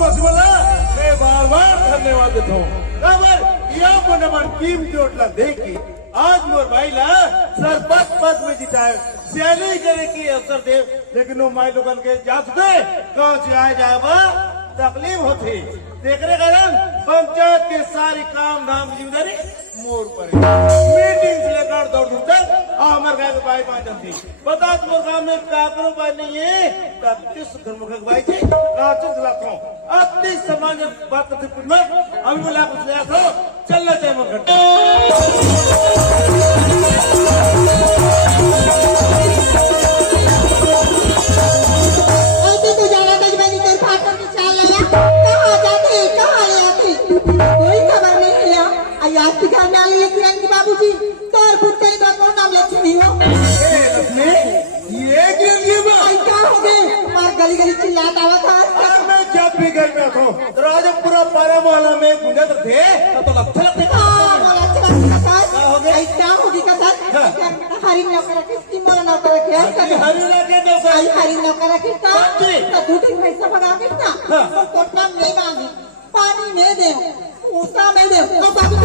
बसवला मैं बार बार धन्यवाद देता हूँ या मन कीम चोटला देख के आज मोर भाई ला सरपंच पद में जिताए सियाली करे की अवसर दे लेकिन वो माई लोगन के जात दे कौन से आए जाए तकलीफ होती देखने कारण पंचायत के सारी काम धाम जिम्मेदारी मोर पर मीटिंग से लेकर दौड़ दूर तक हमारे घर के भाई पाँच थी बता तुम्हारे गाँव में काकरो भाई नहीं है तत्तीस धर्मख भाई थे राजस्व लाखों अपनी समाज बात करते कुछ मत अभी बोला कुछ ले आओ चलना चाहिए मगर चिल्लाता हुआ था मैं जब भी घर में था राजपुरा पारा मोहल्ला में गुजर थे तो लगता लगता क्या होगी का सर हरी नौकर किसकी मोला नौकर क्या हरी नौकर किसका तो दूसरी पैसा भगा किसका तो कोटना नहीं मांगी पानी नहीं दे उसका मैं दे तो बाकी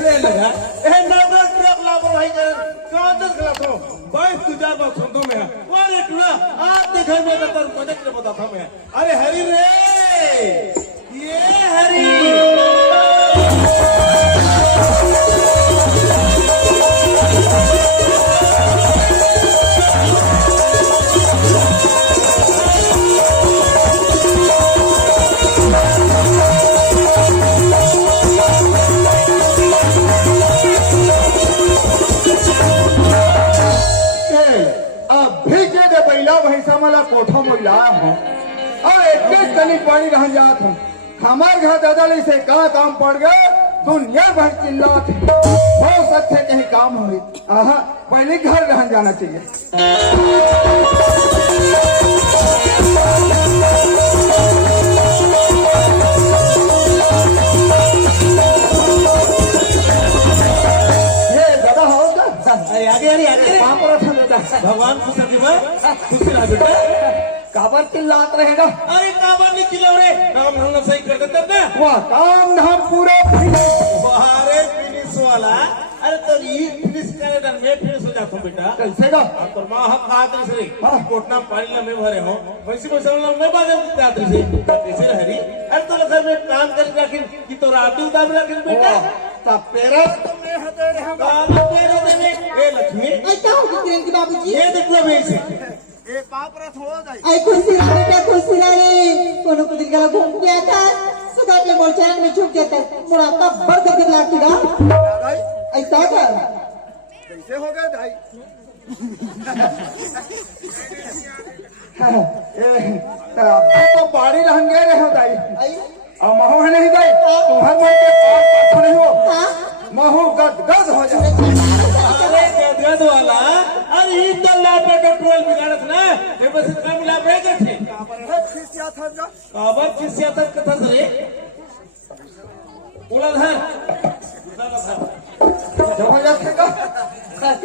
ले लगा ए नौकर ट्रक लापरवाही कर कौन तक खिलाफ हो 22,000 बात सुनतो मैं वाले टुला आप देखा मैं तो मदद के बताता मैं अरे हरी रे ये हरी मला कोठा में लाया हूँ और एक तनी पानी रह जात हूँ हमारे घर दादाली से का काम पड़ गए दुनिया भर चिल्लात हो सकते कहीं काम हो पहले घर रह जाना चाहिए ये दादा होगा आगे भगवान खुश रहा बेटा काबर चिल्लात रहेगा अरे काबर नहीं चिल्ला रे काम हम सही कर देते ना वाह काम धाम पूरा अरे फिनिश वाला अरे तो ये फिनिश करे ना मैं फिनिश हो जाता हूँ बेटा कैसे का तो माँ हम कातरी से कोटना पानी ला मैं भरे हूँ वैसे को समझ मैं बात कातरी से कैसे हरी अरे तो घर में काम कर रखिन कि तो राती उतार रखिन बेटा तब पेरा तो मैं हटे रहा पेरा देने ए लक्ष्मी ऐसा होगी किरण की बाबूजी ये देखो अभी से ए पाप रथ हो जाए आई खुशी रे बेटा खुशी रे कोनो को दिन घूम गया था सुबह के मोर्चान में छूट जाता मोरा तब बड़ कर लाती ना ऐसा था कैसे हो गए भाई तो बाड़ी रहन गए रहे दाई और महू है नहीं दाई तुम्हारे मन के पास नहीं हो महू गदगद हो जाए अरे गदगद वाला अरे ही तो लाभ पेट्रोल बिगाड़त ना ये बस कम लाभ है कैसे काबर खिसिया था कथा रे बोला था जमा जाते का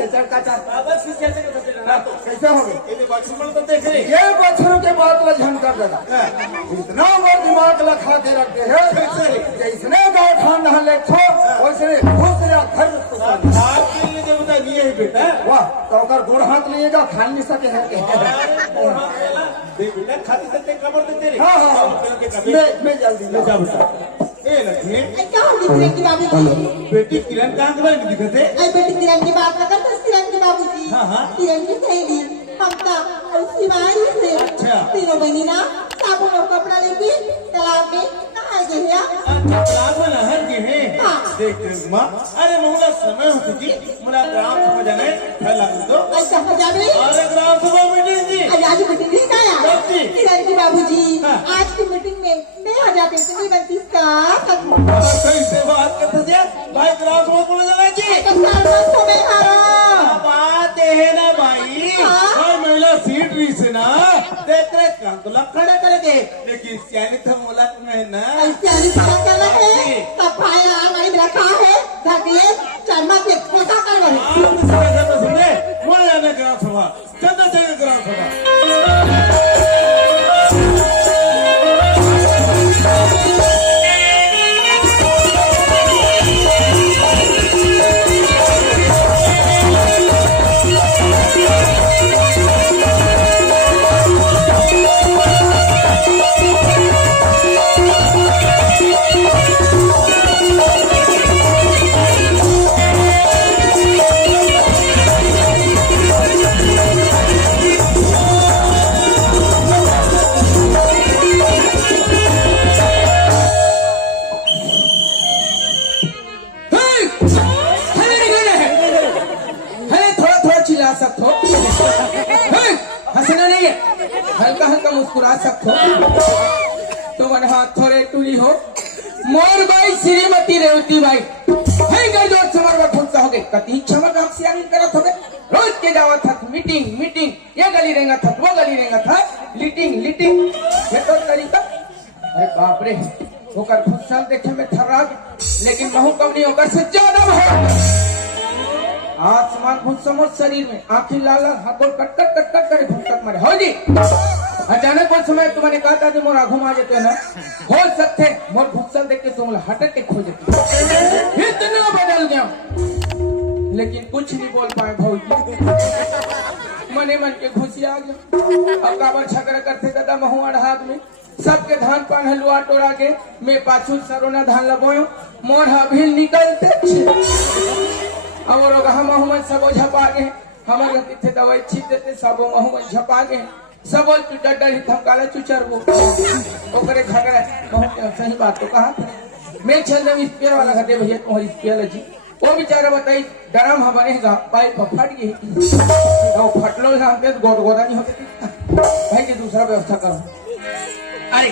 चढ़ का काबर खिसिया था कथा कैसे हो गए ये बाथरूम तो देख रहे ये बच्चों के बात ला झन कर देगा इतना मोर दिमाग ला खा के रखते हैं जैसने गाँव खान नहा ले छो वैसे दूसरे घर आप के लिए जो बता दिए है बेटा वाह तो अगर गोड़ हाथ लिएगा खा नहीं सके है बेटा खाते सकते कमर देते रे हाँ मैं जल्दी ले जा बेटा ए लक्ष्मी क्या होगी किरण की बाबूजी बेटी किरण कहाँ के बारे में दिखते आई बेटी किरण की बात न करते किरण की बाबूजी हाँ किरण की सहेली हमका और उसकी मारी से अच्छा तीनों बहनी ना साबुन और कपड़ा लेके तालाब में नहा गई तालाब में नहर गए हैं देख माँ अरे मोहला समय हो चुकी मेरा ग्राम सभा जाने फैला दो ऐसा हो जावे अरे ग्राम सभा मीटिंग जी आज मीटिंग नहीं आया किरण की बाबूजी आज की मीटिंग में मैं आ जाते इतनी बनती का कैसे बात करते थे भाई ग्राम सभा कौन जाना जी बात है ना भाई और महिला सीट रही से ना देख रहे कंकुला खड़े करेंगे लेकिन सियानी था मुलाक में ना सियानी था क्या लगे तब भाई हमारी रखा है धगले चरमा के क्या कर रहे आप सुने वो जाने ग्राम सभा चंदा चाहिए ग्राम सभा सुनली हो मोर भाई श्रीमती रेवती भाई है गई जो समर में खुद हो गई कति क्षमा काम से आगे करत होगे रोज के जावत था मीटिंग मीटिंग ये गली रहेगा था वो गली रहेगा था लीटिंग लीटिंग ये तो तरीका अरे बाप रे होकर खुशहाल देखे में थर्रा लेकिन महू कम नहीं होकर से ज्यादा महू आसमान घुस समझ शरीर में आंखें लाल लाल हाथ गोल कट कट कट कट करे घुस मारे हो जी अचानक कोई समय तुम्हारे कहा था मोर आघू आ जाते ना हो सकते मोर भूसल देख के तुम हट के खो जाते इतना बदल गया लेकिन कुछ नहीं बोल पाए भौजी मने मन के खुशी आ गया अब काबर झगड़ा करते दादा महू अढ़ाग में सबके धान पान हलुआ टोरा के मैं पाछू सरोना धान लगोयो मोर अभी निकलते और हम महू सबो झपा गए हमारे किथे दवाई छीट देते सबो महू झपा गए सब डर ही थमकाला चुचर वो ओकरे झगड़ा सही बात तो कहा था मैं छंद में स्पेयर वाला घटे भैया तुम्हारी स्पेयर जी वो बेचारा बताई गरम हमारे पाइप फट गई तो फटलो जानते गोद गोदा नहीं होते भाई की दूसरा व्यवस्था करो अरे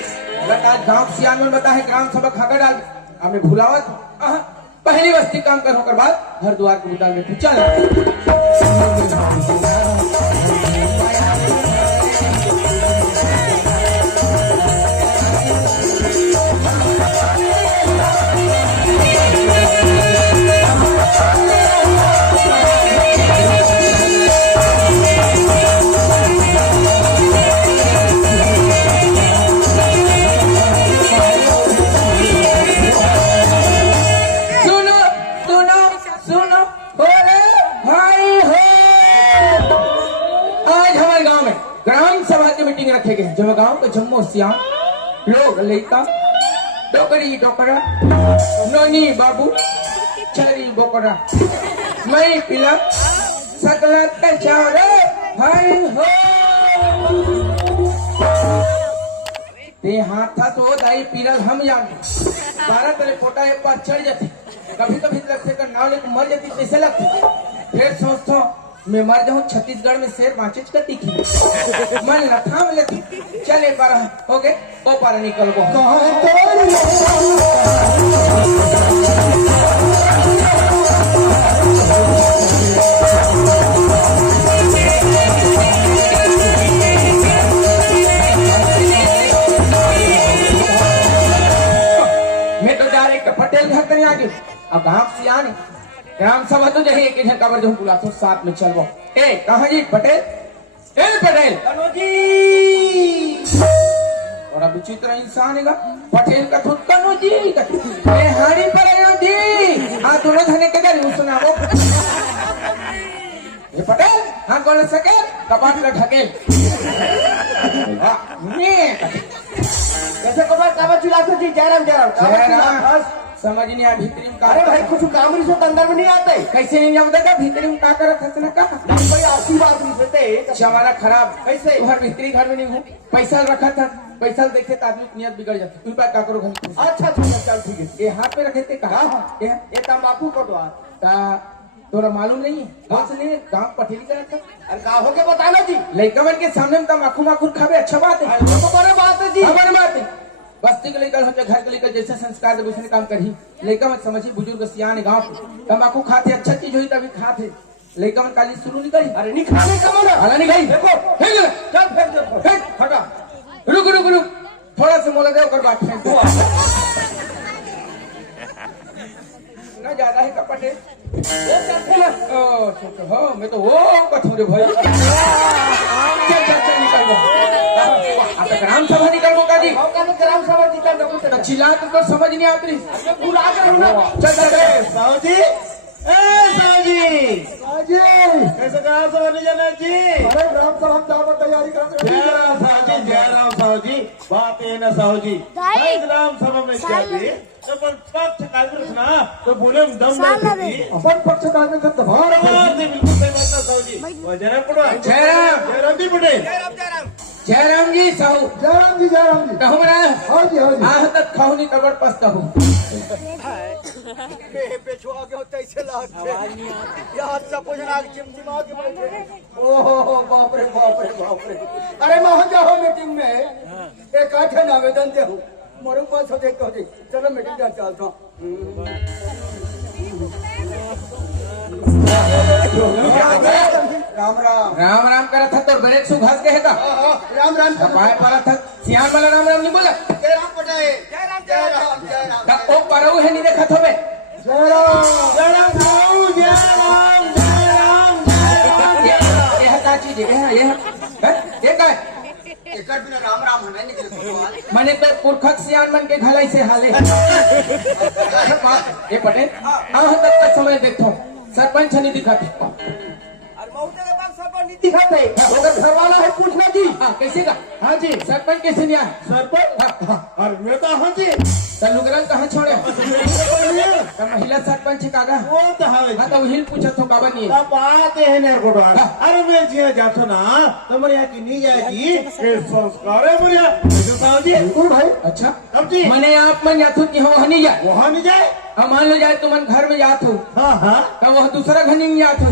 बता गांव सियान में बता है ग्राम सभा खाकर डाल हमें भुलावत पहली बस्ती काम कर होकर बाद हर द्वार के मुताल में चल रखे गए जब गांव के जम्मो सियाम लोग लेता टोकरी टोकरा नोनी बाबू छरी बोकरा मैं पिला सकला कचारे भाई हो ते हाथा तो दाई पीरल हम जान 12 तले फोटा एक बार चढ़ जाते कभी कभी लगते का नाव लेकर मर जाती कैसे लगती फिर सोचता मैं मर जाऊं छत्तीसगढ़ में शेर बाँचेज का तीखी मन लथा में लेती चल एक बार हो गए वो पार निकल गो मैं तो जा रही पटेल घर करने आ गई अब गांव से आने ग्राम सभा तो जही एक इधर काबर जो बुला तो साथ में चलबो ए कहां जी पटेल ए पटेल कनोजी और विचित्र इंसान है पटेल का खुद कनोजी ए हाड़ी पर आयो जी हां दोनों धने के कर सुनाओ ये पटेल हां बोल सके कपाट का ढकेल ने कैसे कपाट काबर चिल्लाते जी जयराम समझ नहीं आ भीतरी में अरे भाई कुछ काम नहीं से अंदर में नहीं आते कैसे नहीं आता का भीतरी में का करत हस ना का भाई आशीर्वाद नहीं देते जमाना खराब कैसे हर भीतरी घर में नहीं हूं पैसा रखा था पैसा देखे तो आदमी की नियत बिगड़ जाती तुम का करो घर अच्छा चल ठीक है ये हाथ पे रखे थे कहा ये तंबाकू कटवा ता तोरा मालूम नहीं है कौन से नहीं गांव पठेली का था अरे का हो के बताना जी लइकवन के सामने में तंबाकू माखूर खावे अच्छा बात है बड़ा बात है जी हमारी बात है बस्ती के लेकर हमने घर के लेकर जैसे संस्कार जब उसने काम करी लेकर मत समझी बुजुर्ग सियान गांव तंबाकू खाते अच्छा चीज हुई तभी खाते लेकर मन काली शुरू नहीं करी अरे नहीं खाने का मन हां नहीं गई देखो चल फेंक दे फेंक फटा रुक रुक रुक थोड़ा सा मोला दे और बात फेंक ना ज्यादा है कपटे वो करते ना ओ छोटे हो मैं तो वो कथू रे भाई चल चल चल निकल गो अब ग्राम सभा निकल गो काजी ग्राम सभा निकल गो तो चिल्ला तो समझ नहीं आती बुला कर ना चल चल साहू जी ए साहू जी कैसे ग्राम सभा नहीं जाना जी अरे ग्राम सभा जाने तैयारी कर जय राम साहू जी बात है ना साहू जी ग्राम सभा में जाते तो पक्ष कांग्रेस ना तो बोले दम नहीं अपन पक्ष कांग्रेस तो बहुत बिल्कुल सही बात है साहू जी जयराम पड़ो जयराम जी पटेल जयराम जी साहू जयराम जी कहूँ ना हाँ जी आज तक खाऊ नहीं कबर पछता हूँ पेछुआ के होता ऐसे लागते यार सब कुछ नाक चिमचिमा के बैठे ओहो बाप रे अरे वहां जाओ मीटिंग में एक आठन आवेदन दे मोरे पास हो जाए चलो मीटिंग जा चलता राम राम राम राम करा था तो ब्रेक सु घास के है का राम राम पाए पाला था सियान वाला राम राम नहीं बोला जय राम पटाए जय राम जय राम जय राम का ओ परऊ है नहीं देखा थोबे जय राम जय राम साहू, जय राम, जय राम, जय राम। ये है का चीज है ये का एक बिना राम राम होना निकले भगवान मने तो पुरखक सियान मन के घलाई से हाले ये पटेल हाँ तक का समय देखो सरपंच नहीं दिखाते दिखाते अगर घर वाला है पूछना जी हाँ कैसे का हाँ जी, सरपंच कैसे नहीं आया सरपंच। और मैं तो हाँ जी, तो लुगरन कहाँ छोड़े तो महिला सरपंच कागा वो तो हवे हाँ तो वही पूछा तो काबा नहीं है अब आते हैं नेर कोटवा। अरे मैं जी जातो ना तो मेरे यहाँ की नहीं जाएगी ये संस्कार है मेरे यहाँ साहू जी। बिल्कुल भाई अच्छा अब जी मने आप मन याथू कि वहाँ नहीं जाए वहाँ नहीं जाए। अब मान लो जाए तुमन घर में जात हो हाँ हाँ, तो वह दूसरा घर नहीं जात हो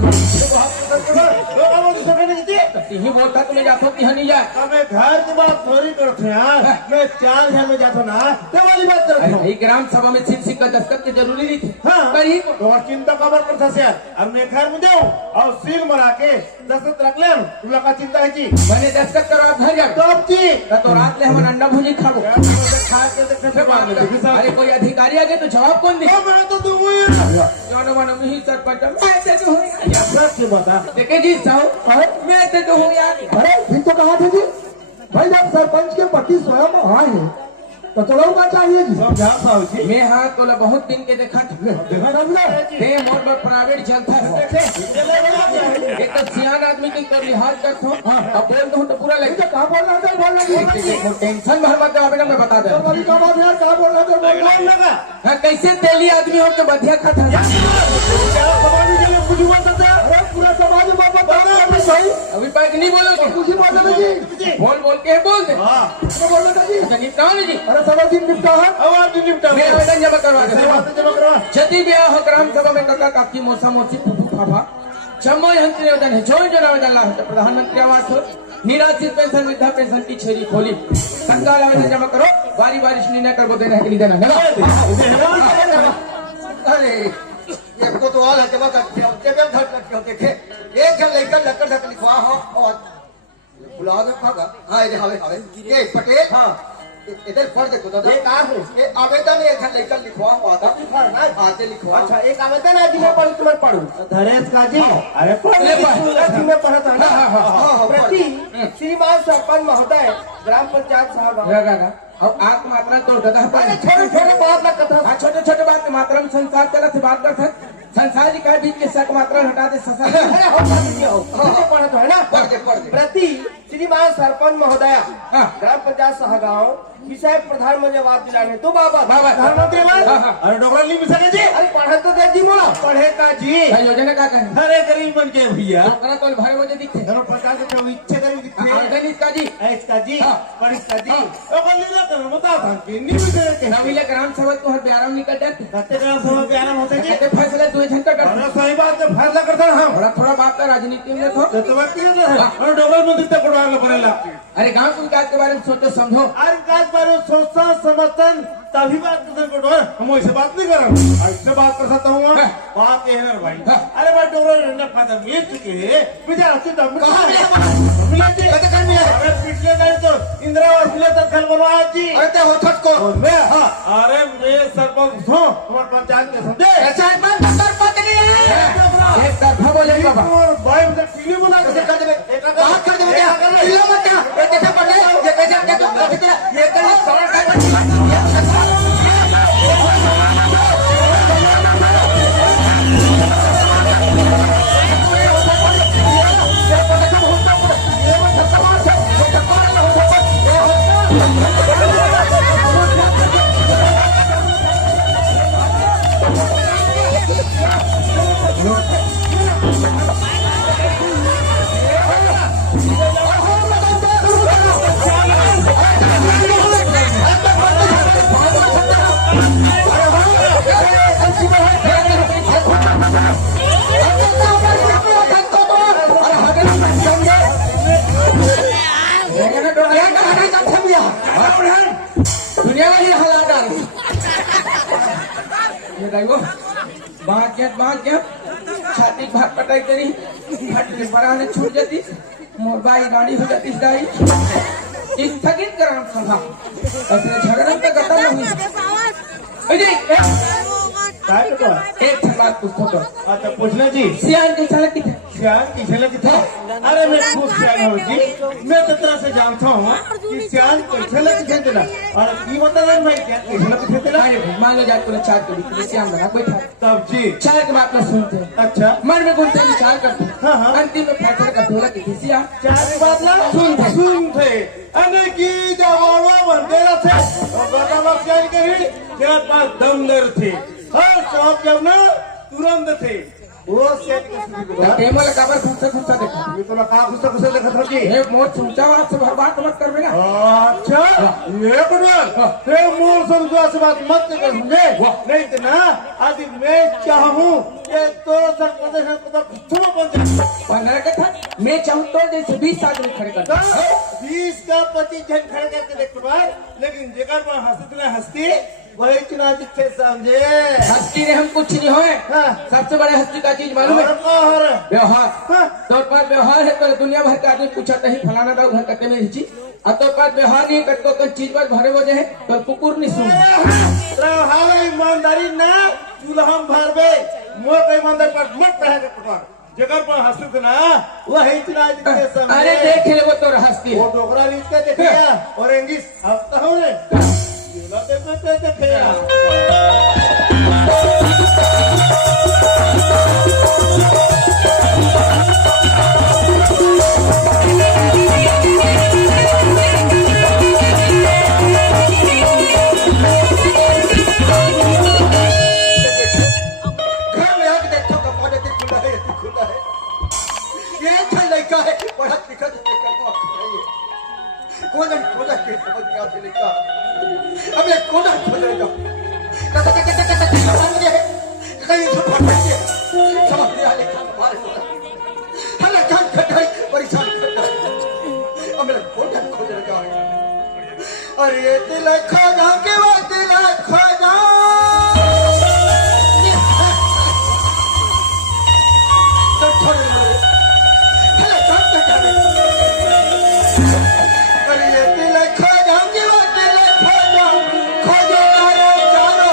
ही बोलता तुम्हें जात हो कि नहीं जाए अब मैं घर की बात थोड़ी करते हैं, मैं 4 घर में जाता ना तो वाली बात करता अरे हूँ। भाई ग्राम सभा में सिर्फ का दस्तखत की जरूरी नहीं थी हाँ, पर ही तो और चिंता खबर करता से अब मैं घर में जाऊँ और सिर मरा के दस्तखत रख ले, तुम लोग का चिंता है जी। मैंने दस्तखत करो आप घर जाओ तो अब जी तो रात ले हम अंडा भुजी खाबो खा के देखने से मार लेते अरे कोई अधिकारी आ गए तो जवाब कौन दे मैं तो तुम हुई ना जानो मानो मैं ही सरपंच मैं ऐसे तो हूँ यार। सच की बता। देखे जी साहब मैं ऐसे तो हूँ यार अरे फिर तो कहा थे जी भाई जब सरपंच के पति स्वयं आए हैं तो थोड़ा का चाहिए जी समझा साहू जी। मैं हाँ तो बहुत दिन के देखा था देखा ना ना ते मोर पर प्राइवेट चलता है एक तो सियान आदमी की कर लिहाज करता हूँ अब बोल दूँ तो पूरा लग कहा बोल रहा था बोल रहा टेंशन भर मत जाओ मैं बता दे वाली का बात यार कहा बोल रहा था बोल रहा लगा हाँ कैसे तेली आदमी हो के बधिया खाता है समाज के लिए कुछ हुआ था। अरे पूरा समाज में बाबा बात करना सही अभी पैक नहीं बोलोगे कुछ ही बात है जी बोल के बोल दे हाँ, तो बोल रहा था जी अच्छा निपटाओ ना जी अरे समझ दिन निपटा है अब आप जी निपटा मैं आवेदन जमा करवा ऐसे देता हूँ बातें जमा करवा। यदि ब्याह हो ग्राम सभा में काका काकी मौसा मौसी फूफू फाफा चमो यंत्र आवेदन है जो आवेदन ला है प्रधानमंत्री आवास हो निराश्रित पेंशन वृद्धा पेंशन की छेरी खोली तत्काल आवेदन जमा करो बारी बारिश निर्णय कर देना है कि नहीं देना अरे ये कोतवाल है जब तक देखे एक जन लेकर लकड़ ढक लिखवा हो और बुला के भागा हाँ ये हवे हवे ये पटेल हाँ इधर पढ़ देखो दादा ये कहाँ है? ये आवेदन एक जन लेकर लिखवा हुआ था आते लिखवा अच्छा, एक आवेदन है जी मैं पढ़ू तुम्हें पढ़ू धरेश का जी। अरे पढ़ मैं पढ़ा था ना। प्रति श्रीमान सरपंच महोदय ग्राम पंचायत साहब अब आत्म मात्रा तोड़ देता है छोटे छोटे बात ना कथा हाँ छोटे छोटे बात की मात्रा में संसार चला से बात करते हैं संसार जी का बीच के सक मात्रा हटा दे संसार पढ़ा तो है ना प्रति श्रीमान सरपंच महोदय हाँ। ग्राम पंचायत सहगांव विषय प्रधानमंत्री आवास दिलाने तो बाबा प्रधानमंत्री आवास? हाँ, हाँ। अरे डोगरा नहीं मिसा जी। अरे पढ़े तो दे जी मोला पढ़े का जी। क्या योजना का कहें अरे गरीब बन के भैया करा तो भाई मुझे दिखते धर्म प्रचार के प्रभु इच्छे करी दिखते गणित का जी इसका जी हाँ। पढ़िस का जी ओ कल लीला कर बता था कि नहीं भी करे के नवीला ग्राम सभा तो हर ब्यारम निकल जाते कत्ते ग्राम सभा के आराम होते जी। कहते फैसले 2 घंटा कर अरे सही बात है, फैसला करता है हम। थोड़ा थोड़ा बात का राजनीति में देखो तो बात की है और डोगरा मंदिर तक पढ़वा लो पड़ेला। अरे गांव के विकास के बारे में सोचो समझो अरे काज बारे सोचता समझतन तभी बात करते को डोर हम वैसे बात नहीं कर रहा ऐसे बात कर सकता हूँ बात ये है ना भाई। अरे भाई डोगरा रहने फायदा मिल चुके हैं बेचारा चिंता कहाँ मिला जी अरे पिछले नहीं तो इंदिरावास मिले तो कल बनवा जी। अरे ते होठट को अरे मैं सरपंच हूँ हमारे पंचायत के समझे एक तरफा बोले बाबा भाई मुझे पीली बुला के कर देबे बात कर देबे क्या किलो मत क्या ये कैसे पढ़े ये कैसे तो ये कहीं सरल का ही हला डाल ये देखो बात क्या छाती भात पटाई करी फट के बराने छूट जाती मोर बाई गाड़ी हो जाती दाई स्थगित कराम सभा ऐसे झगड़ा का गता नहीं काय करतो एक बात पूछो तो आता पूछना जी सियान के चालक किथे सियान की झलक था। अरे मैं खुद सियान हूँ जी, मैं तो तरह से जानता हूँ कि सियान की झलक थे तेरा और ये बता रहा मैं क्या की झलक थे तेरा। अरे भाई मान लो जात को चार के सियान बना बैठा तब जी चार के बात ना सुनते अच्छा मन में गुंथे विचार करते हाँ, हाँ। अंतिम में फैसला का ढोला की सियान चार की बात ना सुनते अने की जवाबा बंदेरा थे और बतावा क्या करी तेरे पास दमदर थे हर सब जब ना तुरंत थे वो सेट टेबल कवर खुस्सा देखा ये तो कहा खुश देखा था जी ये मोर सूचा बात से बात मत कर बेना अच्छा ये कौन ते मोर समझो से बात मत कर मुझे नहीं तो ना आज मैं चाहूं कि तो सर प्रदेश को तुम बन जाए पंद्रह का था मैं चाहूं तो जैसे 20 आदमी खड़े कर 20 का 25 जन खड़े करके देख बार लेकिन जगह पर हंसते ना हंसती वही चुनाव जितने समझे हस्ती ने हम कुछ नहीं होए सबसे बड़े हस्ती का चीज मालूम है व्यवहार तो पर व्यवहार है तो दुनिया भर का आदमी पूछा नहीं फलाना था उधर करते में हिची अब तो पर व्यवहार नहीं करते कोई चीज पर भरे वजह है तो कुकुर नहीं सुन हाल ईमानदारी ना चूल्हा भरबे मोर ईमानदार पर मत रहे पकड़ जगह पर हंसते थे ना वही चुनाव जितने समझे अरे देख ले वो तो हस्ती वो डोकरा लीज के देखिया और इंग्लिश हफ्ता हो रे अरे तिलक खाना के बाद तिलक खाना तो छोड़ अरे ये तिलक खाना के बाद तिलक खाना खोजो तारे चारों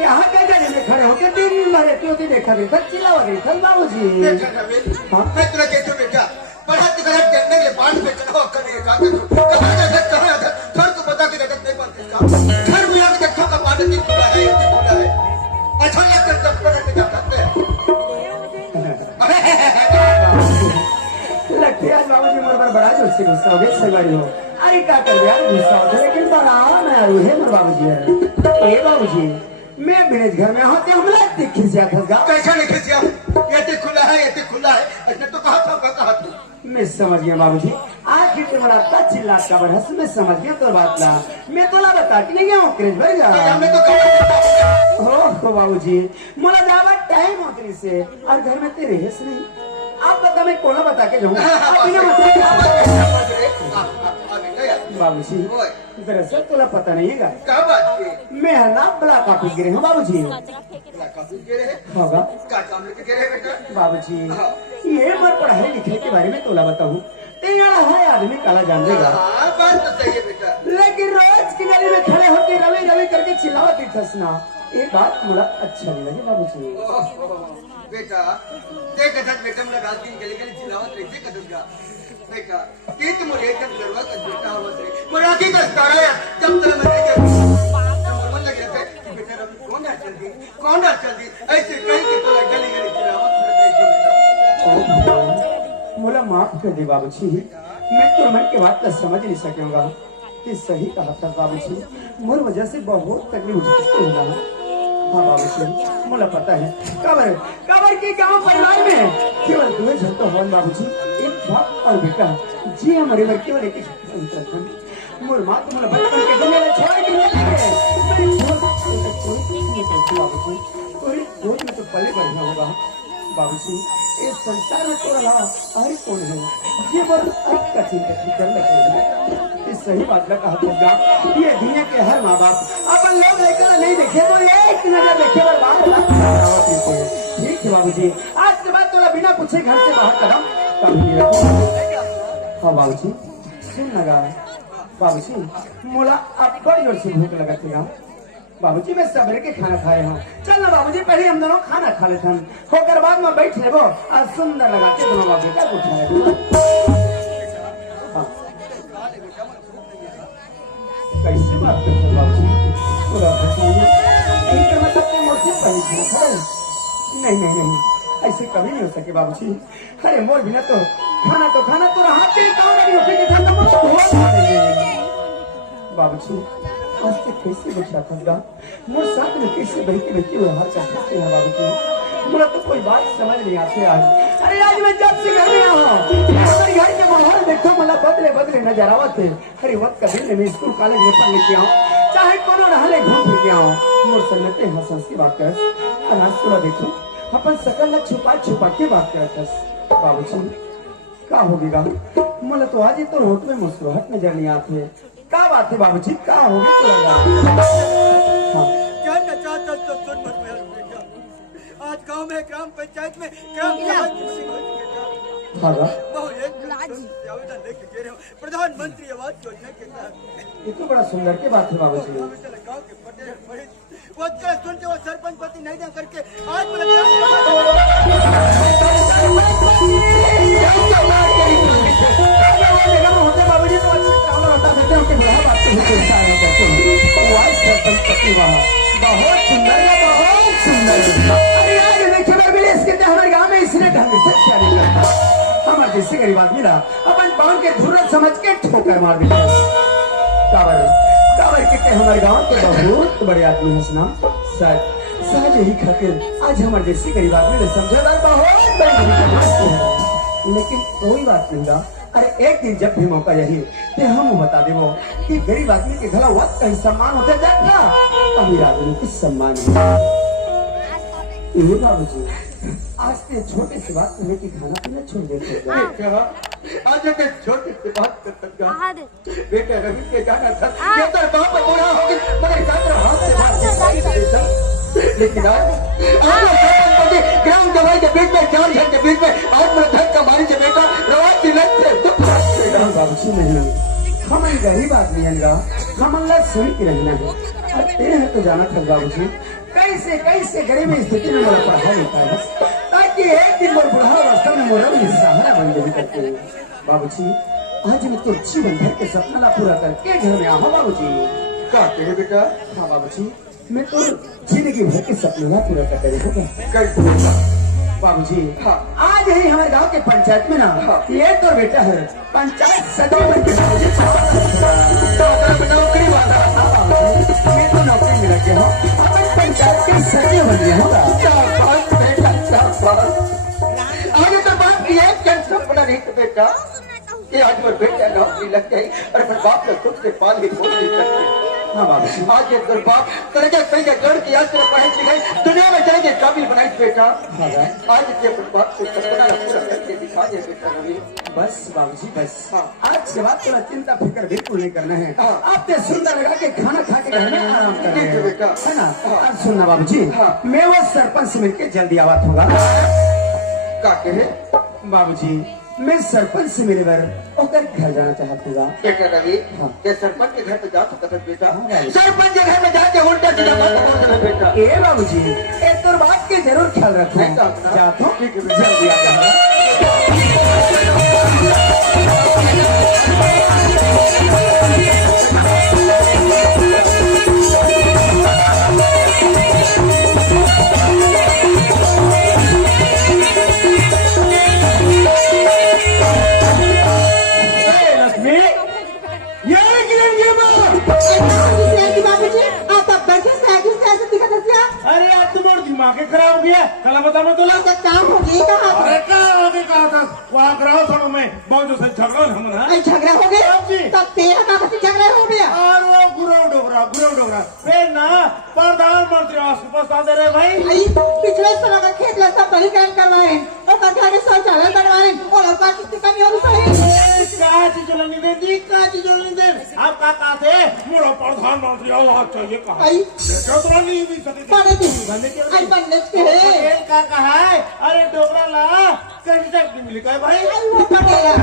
यहाँ क्या गाड़ी में खड़े होकर दिन भर क्यों देखा देखा चिल्ला रही बाबूजी मैं तुला कहतो बेटा पढ़ा तिकडे देखने के लिए बांध पे चढ़ाओ करेगा कहां जा कहां जा घर को बता के जगत नहीं पाते का घर में आके देखो का बांध की खुला है अच्छा लगता है पढ़ा के जाते लगते आज बाबूजी मोर पर बड़ा जोर से गुस्सा हो गए सवारी हो अरे क्या कर दिया गुस्सा हो लेकिन बड़ा ना यार है मोर बाबूजी ए बाबूजी मैं मेरे घर में होते हमला खिसिया खसगा कैसा नहीं खिसिया ये खुला है अच्छा तो कहा तू मैं समझ गया बाबूजी आज की तुम्हारा इतना चिल्ला का बरस मैं समझ गया तो बात ला मैं तो ला बता कि नहीं गया हूँ क्रेज भाई जा हमें तो हो बाबूजी मोला जावा टाइम होतरी से और घर में तेरे हेस नहीं आप बता मैं कौन बता के जाऊँ बाबूजी दरअसल तुला पता नहीं है क्या बात की मैं ना बड़ा काफी गिरे हूँ बाबूजी होगा क्या काम लेके गिरे बेटा बाबूजी ये मैं पढ़ाई लिखाई के बारे में तोला बताऊँ तेरा है आदमी काला जान देगा बात तो सही है बेटा लेकिन रोज की गली में खड़े होकर रवि रवि करके चिल्लावती थसना ये बात मुझे अच्छा नहीं लगे बाबूजी। बेटा ते कदत बेटा मला रात दिन गेले गेले चिल्लावत रे ते कदत का बेटा ते तो मोरे एकदम लड़वा कर बेटा आवत रे मराठी का तारा है जब तक मैं के मन लगे थे बेटा रवि कौन डाल चल दी ऐसे कहीं के तो गली गली चिल्लावत रे बेटा मुझे माफ कर दे बाबूजी, मैं तो मन के बात समझ नहीं सकूंगा कि सही कहा था बाबूजी, मोर वजह से बहुत तकलीफ उठाते हैं। हाँ बाबूजी, मुझे पता है कबर के गांव परिवार में केवल दो जन तो हो बाबूजी, एक बाप और बेटा। जी हमारे घर केवल एक ही मोर माँ तो मुझे बचपन के दुनिया में छोड़ के बाबूजी, कोई गोद में तो पले बढ़िया होगा बाबूजी। इस संसार में तो अलावा और कौन है ये बात का चिंता कर लगे। इस सही बात कहा होगा, ये दुनिया के हर माँ बाप अपन लोग लेकर नहीं देखे तो एक नजर देखे ठीक है बाबूजी, आज के बाद थोड़ा बिना पूछे घर से बाहर करा। हाँ बाबूजी सुन लगा बाबूजी, मोला अब बड़ी जोर से भूख लगा थी बाबूजी, मैं सवेरे के खाना खाए हूँ। चल ना बाबूजी, पहले हम दोनों खाना खा लेते हैं, होकर बाद में बैठ ले वो और सुंदर लगा के दोनों बाबू का उठा। कैसे बात करते हो बाबूजी, मतलब मुझसे पहले नहीं ऐसे कभी नहीं हो सके बाबूजी। अरे मोर बिना तो खाना तो रहा बाबूजी। आज से कैसे बचा था मोर साथ में कैसे बहती रहा चाहते हैं बाबूजी, मुझे तो कोई बात समझ नहीं आती आज। अरे आज मैं जब से घर में आया हूँ घर के माहौल देखो मतलब बदले नजर आवत है। अरे वक्त कभी मैं स्कूल कॉलेज में पढ़ने के आऊँ, चाहे कोनो रहले घूम फिर के आऊँ, मोर संगते हंस की बात कर अनाज को देखो अपन सकल छुपा के बात करते बाबूजी। का होगा मुझे तो आज तो होठ में मुस्कुराहट नजर नहीं आती है। क्या बात है बाबूजी, क्या हो गया तो जानना चाहता तो सुन मत मेरा बेटा। आज गांव में ग्राम पंचायत में ग्राम सभा की मीटिंग हुई बेटा। आवेदन लेके गए रहे प्रधानमंत्री आवास योजना के तहत। ये तो बड़ा सुंदर की बात है बाबूजी। गाँव के पटेल बड़े वो सुनते वो सरपंच पति नहीं दे करके आज बोले बहुत सुंदर देखिए हमारे गाँव में इसने ढंग से हमारे जैसे गरीब आदमी ना अपन पान के धुर्रत समझ के ठोकर मार देते काबर के हमारे गाँव के बहुत बड़े आदमी है सुना सर यही खातिर आज हमारे जैसे गरीब आदमी ने समझा बहुत बड़ी, लेकिन कोई बात नहीं था। अरे एक दिन जब भी मौका यही ते हम बता देवो कि गरीब आदमी के घला वक्त कहीं सम्मान होते जाता, अमीर आदमी को सम्मान ये बाबूजी आज से छोटे से बात तुम्हें कि खाना पीना छोड़ देते आज के छोटे से बात कर बेटा रवि के जाना था ये तो बाप बूढ़ा हो गया मगर चादर हाथ से लेकिन आज ग्राम दवाई के बीच में 4 घर के बीच में आज मैं धक्का मारी से बेटा रवा तिलक से बाबूजी नहीं हम गरीब आदमी है हम सुन के रहना है। तेरे है तो जाना था बाबूजी कैसे गरीब स्थिति में मेरा पढ़ा होता है ताकि एक दिन मोर बुढ़ा अवस्था में मोरा भी सहारा बन जाए करते बाबूजी। आज मैं तो जीवन भर के सपना पूरा करके घर में आऊँ बाबूजी। कहते हैं बेटा। हाँ बाबूजी मैं तो जिंदगी भर के सपना पूरा कर देगा बाबूजी। हाँ। आज ही हमारे गांव के पंचायत में ना ये तो बेटा है पंचायत सदस्य बन के नौकरी वाला मैं तो नौकरी मिला के हूँ अपन पंचायत के सदस्य बन गया होगा। आज तो बाप ये सपना नहीं तो बेटा ये आज मेरे बेटा नौकरी लग गई और फिर बाप ने खुद से पाली पोसी करके। हाँ बाबूजी आज ये बाप करके सही गढ़ की आज से पढ़ाई लिखाई दुनिया में चलेंगे काबिल बनाई बेटा। आज के बाप को सपना पूरा करके दिखा दे बेटा रवि। बस बाबूजी बस। हाँ। आज के बाद थोड़ा चिंता फिक्र बिल्कुल नहीं करना है। हाँ। आपने सुंदर लगा के खाना खा के घर में आराम करना है बेटा है ना। हाँ। अब सुनना बाबूजी हाँ। मैं वो सरपंच से मिलकर जल्दी आवाज होगा का कहे बाबूजी। मैं सरपंच से मिले बार ओकर घर जाना चाहतूगा। बेटा रवि, ये सरपंच के घर पे जा सकता है बेटा। सरपंच के घर में जाके उल्टा सीधा मत बोल दे बेटा। ए बाबूजी, ए तोर बात के जरूर ख्याल रखो। नहीं तो अपना- जात हूँ। ठीक है बेटा, जल्दी आ जा। लक्ष्मी ये गिरन ये माँ की बाबूजी आप अब बैठे साइकिल से ऐसे दिखा दसिया अरे आज तुम्हारा दिमाग ही खराब हो गया। कल बता मैं तो ला तो काम हो गई कहा अरे क्या आगे कहा था वहाँ कराओ सब में बहुत जो से झगड़ा हम ना झगड़ा हो गया जी। तब तेरा का कैसे झगड़ा हो गया और वो गुरु डोगरा फिर ना प्रधानमंत्री आवास के प्रस्ताव दे रहे भाई। आई पिछले साल का खेत ला सब बलिदान करवाए और कथा के शौचालय बनवाए और अब का कितनी कमी हो सही क्या चीज नहीं दे दी क्या चीज नहीं दे आप का कहा थे मोड़ा प्रधानमंत्री आवास चाहिए कहा आई तो नहीं भी सकती बने दी आई बनने के है पटेल का कहा है अरे डोगरा ला कैसे तक नहीं मिली भाई आई वो पटेला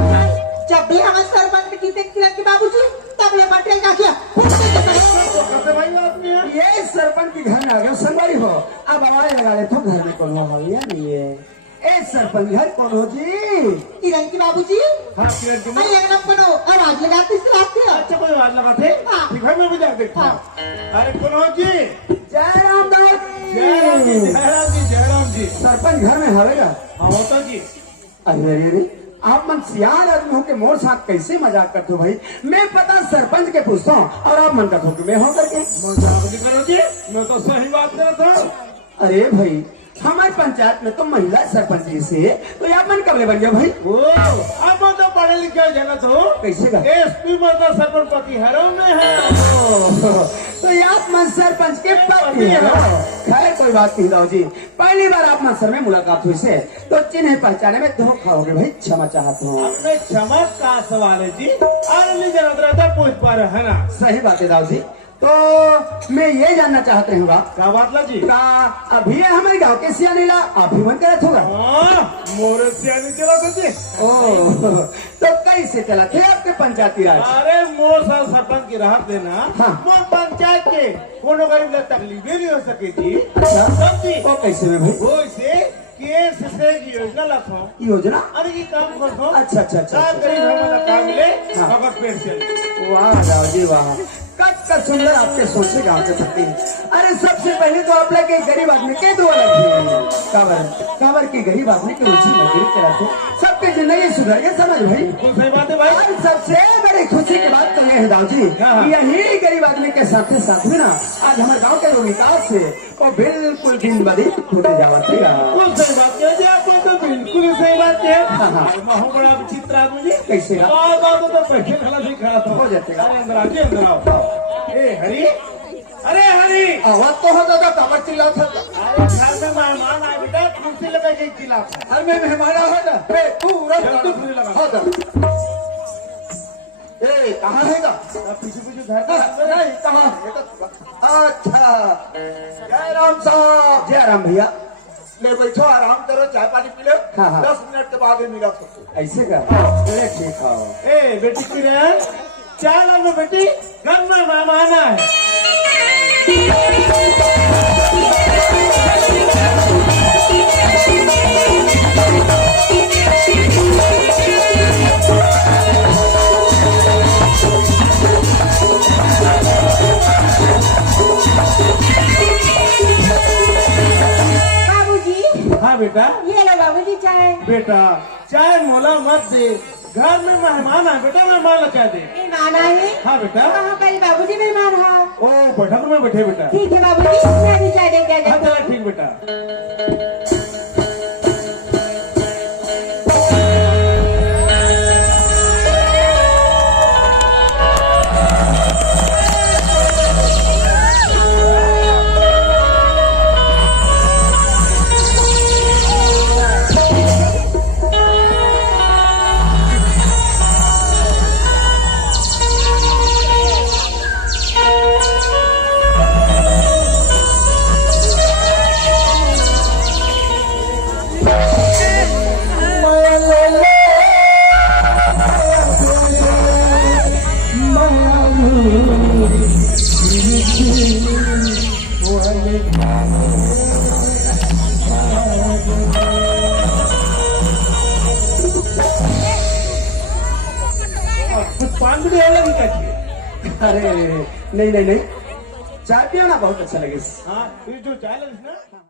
जब भी हम सरपंच के जीते किरण के बाबूजी तब ये पटेल का किया करते भाई आदमी है ये सरपंच के घर में आ गए संगवारी हो। अब आवाज लगा ले तो घर में कौन हो या नहीं है। ए सरपंच घर कौन हो जी? किरण के बाबूजी हाँ किरण की आई एकदम कोनो आवाज लगाते से आते अच्छा कोई आवाज लगाते हाँ। ठीक है मैं भी जा देखता हूँ। अरे कौन हो जी जयराम दास जयराम जी सरपंच घर में हवेगा। हाँ होता जी अरे अरे अरे आप मन सियार आदमी हो के मोर साथ कैसे मजाक करते हो भाई। मैं पता सरपंच के पूछता हूँ और आप मन करते हो कि मैं हो करके। मजाक नहीं करो जी मैं तो सही बात कर रहा था। अरे भाई हमारे पंचायत में तो महिला सरपंच जी से तो आप मन कब ले बन गया भाई। ओ अब मैं तो पढ़े लिखे जनत हूँ कैसे का? एसपी मतलब सरपंच पति हरों में है तो ये आप मन सरपंच के पति हैं। खैर कोई बात नहीं दाऊ जी, पहली बार आप मन सर में मुलाकात हुई से तो चिन्ह पहचाने में धोखा हो गया भाई, क्षमा चाहता हूँ। अपने चमक का सवाल है जी अरे जरूरत रहता पूछ पा रहे है ना। सही बात है दाऊ जी। तो मैं ये जानना चाहते हूँ क्या बात ला जी का अभी हमारे गाँव के सियानीला आप भी मन करत होगा। मोरे से नहीं चला था जी ओ तो कैसे चला थे आपके पंचायती राज। अरे मोर साल सरपंच की राहत देना हाँ। मोर पंचायत के कोनो गरीब लोग तकलीफ भी नहीं हो सके जी अच्छा सब जी वो कैसे में भाई वो इसे केस से एक योजना लाखों योजना। अरे ये काम कर दो अच्छा अच्छा अच्छा काम गरीब हमारा काम मिले हाँ। अगर पेट चले वाह दाऊ जी वाह, कब सुंदर आपके सोचे गाँव के पति। अरे सबसे पहले तो आप लोग एक गरीब आदमी के दुआ रखिए काबर की गरीब आदमी की रुचि मजदूरी चलाते सबके जिंदगी सुधर गए समझ भाई। बिल्कुल सही बात है भाई और सबसे बड़ी खुशी की बात तो ये है दाऊ जी हाँ। यही गरीब आदमी के साथ में ना आज हमारे गाँव के लोग विकास से वो बिल्कुल दिन ब दिन होते जावा थे। बिल्कुल सही बात है जी आप तो बिल्कुल ही सही बात है हाँ, हाँ। बहुत बड़ा विचित्र आदमी जी कैसे का? तो बैठे खड़ा से खड़ा था हो जाते अरे अंदर आइए अंदर आओ ए हरी अरे हरी आवाज तो होता था काबर चिल्ला था। अरे घर में मेहमान आए बेटा कुर्सी लगा के चिल्ला घर में मेहमान होता पूरा जल्दी खुली लगा होता। ए कहाँ है का? पीछे पीछे घर नहीं कहाँ है? अच्छा जयराम साहब। जयराम भैया ले बैठो आराम करो चाय पानी पी लो हाँ, हाँ। 10 मिनट के बाद ही मिला सबको। ऐसे का चले ठीक है। ए बेटी किरण चाय ला लो बेटी घर में मेहमान आए बाबूजी हाँ बेटा ये लो बाबूजी चाय बेटा चाय मोला मत दे घर में मेहमान है बेटा मेहमान ला चाय दे मेहमान आए हाँ बेटा कहाँ पर बाबूजी मेहमान है ओ बैठक में बैठे बेटा ठीक है बाबूजी मैं भी चाय देके आ हाँ जाता चला ठीक बेटा बांधड़ी है लगी कैसी अरे नहीं नहीं नहीं, चाय पिया ना बहुत अच्छा लगे। हाँ ये जो चाय लगी ना